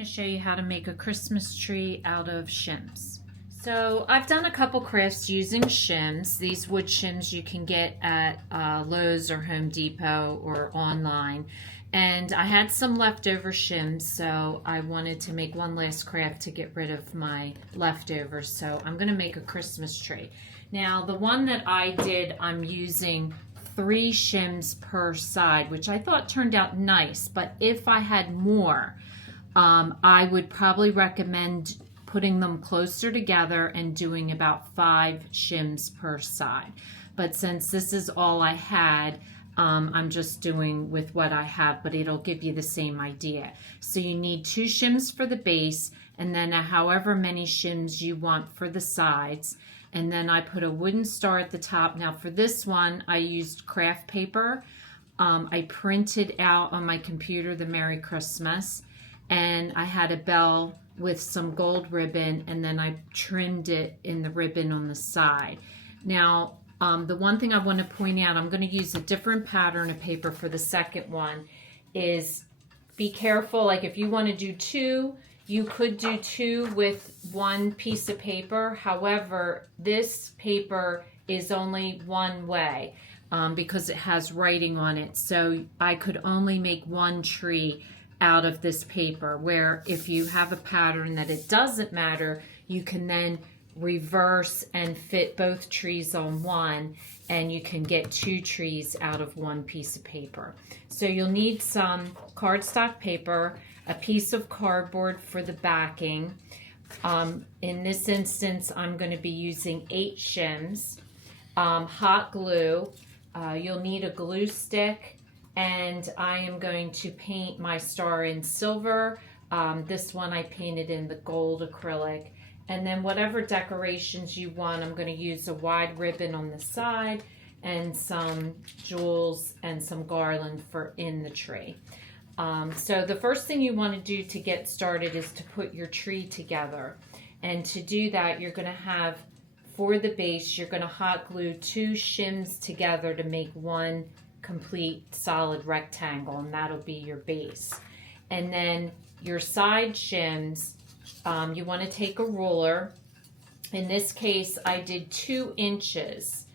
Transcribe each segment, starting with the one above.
going to show you how to make a Christmas tree out of shims. So I've done a couple crafts using shims. These wood shims you can get at Lowe's or Home Depot or online. And I had some leftover shims, so I wanted to make one last craft to get rid of my leftovers. So I'm going to make a Christmas tree. Now the one that I did, I'm using 3 shims per side, which I thought turned out nice. But if I had more, I would probably recommend putting them closer together and doing about 5 shims per side. But since this is all I had, I'm just doing with what I have, but it'll give you the same idea. So you need 2 shims for the base, and then however many shims you want for the sides. And then I put a wooden star at the top. Now for this one, I used craft paper. I printed out on my computer the Merry Christmas, and I had a bell with some gold ribbon, and then I trimmed it in the ribbon on the side. Now, the one thing I want to point out, I'm going to use a different pattern of paper for the second one, is be careful. Like if you want to do 2, you could do 2 with 1 piece of paper. However, this paper is only one way because it has writing on it. So I could only make 1 tree out of this paper, where if you have a pattern that it doesn't matter, you can then reverse and fit both trees on one, and you can get 2 trees out of 1 piece of paper. So you'll need some cardstock paper, a piece of cardboard for the backing. In this instance, I'm going to be using 8 shims, hot glue. You'll need a glue stick, and I am going to paint my star in silver. This one I painted in the gold acrylic. And then whatever decorations you want, I'm going to use a wide ribbon on the side and some jewels and some garland for in the tree. So the first thing you want to do to get started is to put your tree together. And to do that, you're going to have, for the base, you're going to hot glue 2 shims together to make 1 complete solid rectangle, and that'll be your base. And then your side shims, you want to take a ruler. In this case, I did 2 inches.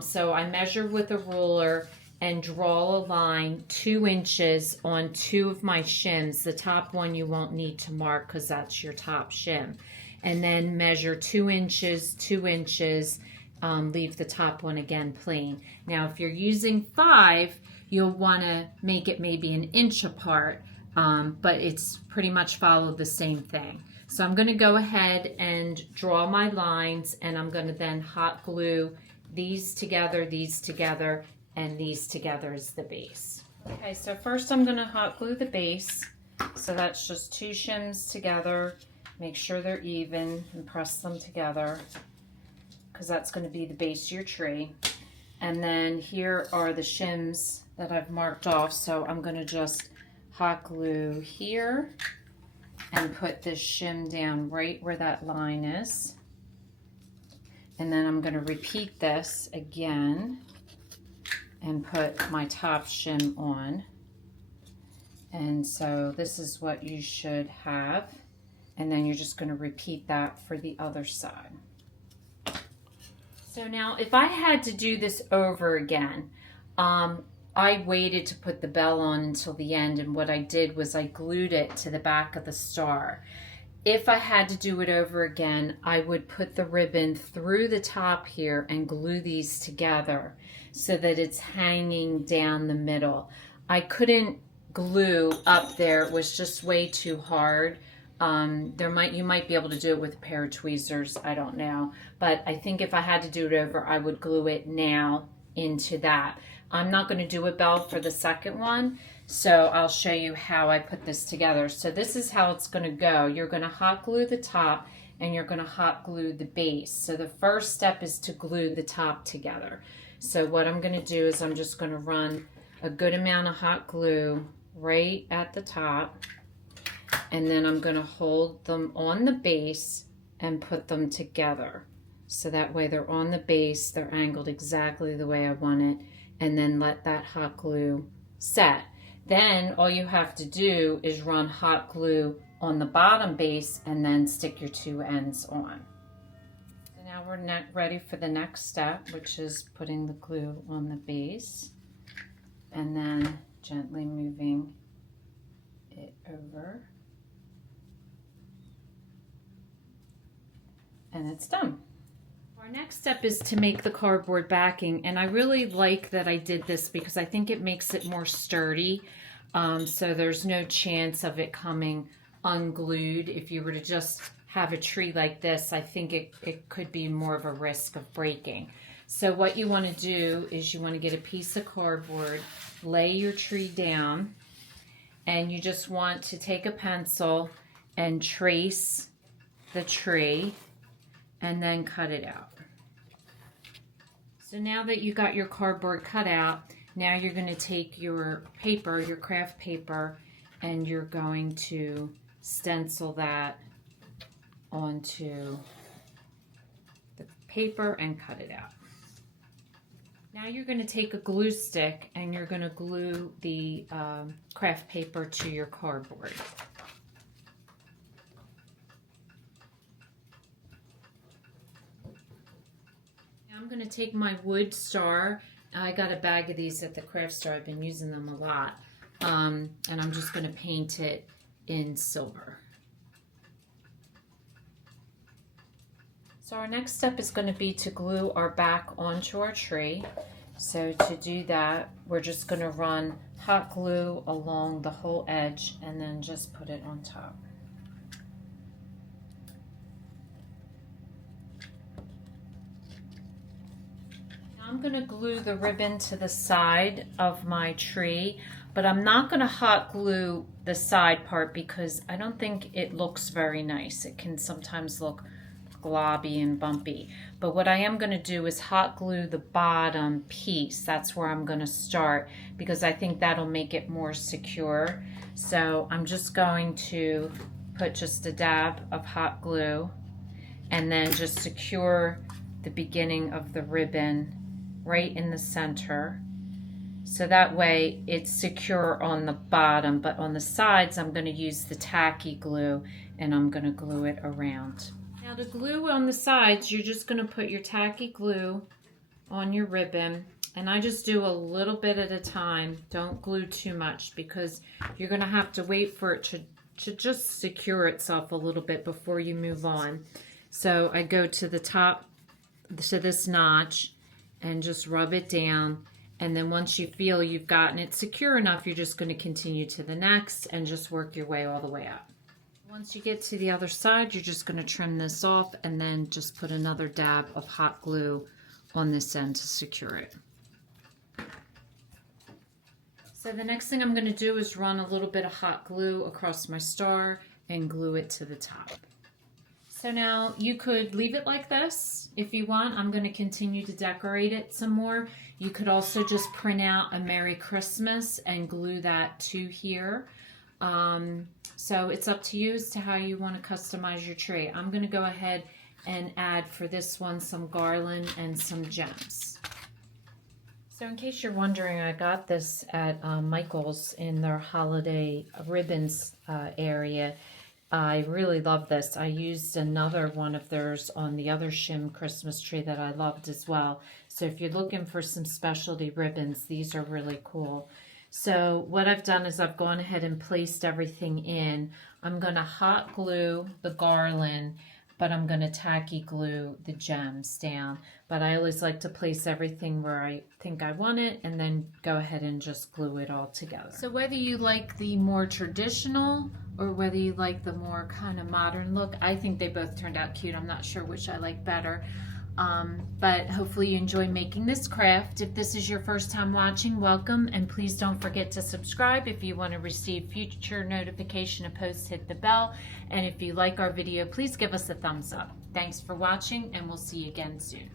So I measured with a ruler and draw a line 2 inches on 2 of my shims. The top one you won't need to mark because that's your top shim. And then measure 2 inches, 2 inches, leave the top one again plain. Now if you're using 5, you'll want to make it maybe 1 inch apart, but it's pretty much follow the same thing. So I'm going to go ahead and draw my lines, and I'm going to then hot glue these together, and these together as the base. Okay, so first I'm going to hot glue the base. So that's just 2 shims together. Make sure they're even and press them together, because that's going to be the base of your tree. And then here are the shims that I've marked off. So I'm going to just hot glue here and put this shim down right where that line is. And then I'm going to repeat this again and put my top shim on. And so this is what you should have. And then you're just going to repeat that for the other side. So now if I had to do this over again, I waited to put the bell on until the end, and what I did was I glued it to the back of the star. If I had to do it over again, I would put the ribbon through the top here and glue these together so that it's hanging down the middle. I couldn't glue up there, it was just way too hard. You might be able to do it with a pair of tweezers, I don't know. But I think if I had to do it over, I would glue it now into that. I'm not going to do a bell for the second one, so I'll show you how I put this together. So this is how it's going to go. You're going to hot glue the top, and you're going to hot glue the base. So the first step is to glue the top together. So what I'm going to do is I'm just going to run a good amount of hot glue right at the top, and then I'm going to hold them on the base and put them together. So that way they're on the base, they're angled exactly the way I want it, and then let that hot glue set. Then all you have to do is run hot glue on the bottom base and then stick your two ends on. So now we're ready for the next step, which is putting the glue on the base and then gently moving it over. And it's done. Our next step is to make the cardboard backing, and I really like that I did this because I think it makes it more sturdy, so there's no chance of it coming unglued. If you were to just have a tree like this, I think it could be more of a risk of breaking. So what you want to do is you want to get a piece of cardboard, lay your tree down, and you just want to take a pencil and trace the tree and then cut it out. So now that you got your cardboard cut out, now you're going to take your paper, your craft paper, and you're going to stencil that onto the paper and cut it out. Now you're going to take a glue stick and you're going to glue the craft paper to your cardboard. I'm going to take my wood star. I got a bag of these at the craft store. I've been using them a lot. And I'm just going to paint it in silver. So our next step is going to be to glue our back onto our tree. So to do that, we're just going to run hot glue along the whole edge and then just put it on top. I'm going to glue the ribbon to the side of my tree, but I'm not going to hot glue the side part because I don't think it looks very nice. It can sometimes look globby and bumpy. But what I am going to do is hot glue the bottom piece. That's where I'm going to start because I think that'll make it more secure. So I'm just going to put just a dab of hot glue and then just secure the beginning of the ribbon right in the center, so that way it's secure on the bottom, but on the sides I'm going to use the tacky glue and I'm going to glue it around. Now to glue on the sides, you're just going to put your tacky glue on your ribbon, and I just do a little bit at a time. Don't glue too much because you're going to have to wait for it to just secure itself a little bit before you move on. So I go to the top, to this notch, and just rub it down, and then once you feel you've gotten it secure enough, you're just going to continue to the next and just work your way all the way up. Once you get to the other side, you're just going to trim this off and then just put another dab of hot glue on this end to secure it. So the next thing I'm going to do is run a little bit of hot glue across my star and glue it to the top. So now you could leave it like this if you want. I'm going to continue to decorate it some more. You could also just print out a Merry Christmas and glue that to here. So it's up to you as to how you want to customize your tree. I'm going to go ahead and add for this one some garland and some gems. So in case you're wondering, I got this at Michael's in their holiday ribbons area. I really love this. I used another one of theirs on the other Shim Christmas tree that I loved as well. So if you're looking for some specialty ribbons, these are really cool. So what I've done is I've gone ahead and placed everything in. I'm going to hot glue the garland, but I'm going to tacky glue the gems down. But I always like to place everything where I think I want it and then go ahead and just glue it all together. So whether you like the more traditional or whether you like the more kind of modern look, I think they both turned out cute. I'm not sure which I like better. But hopefully you enjoy making this craft. If this is your first time watching, welcome, and please don't forget to subscribe. If you want to receive future notification of posts, hit the bell, and if you like our video, please give us a thumbs up. Thanks for watching, and we'll see you again soon.